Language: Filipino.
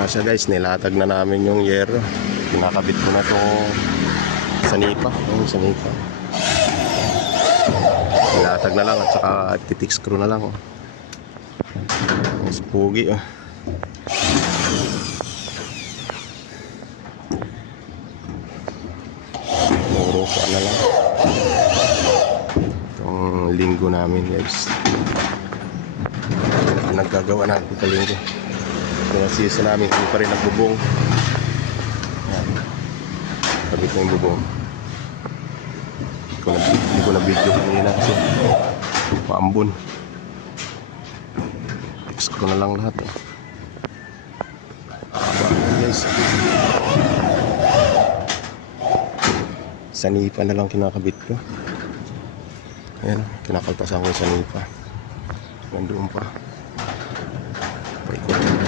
na siya guys, nilatag na namin yung yero. Pinakabit ko na itong sanipa. Yung sanipa. Nilatag na lang at saka titik screw na lang. Mas pugi oh. Puro ko na lang. Itong linggo namin guys. Nagkagawa natin sa linggo. Yung season namin, hindi pa rin nagbubong. Yan. Sabi ko yung bubong. Hindi ko na video kanina kasi maambon. Fix ko na lang lahat. Guys, sanipa na lang kinakabit ko. Ayan, kinakaltasan ko yung sanipa. Nandoon pa. Paikot.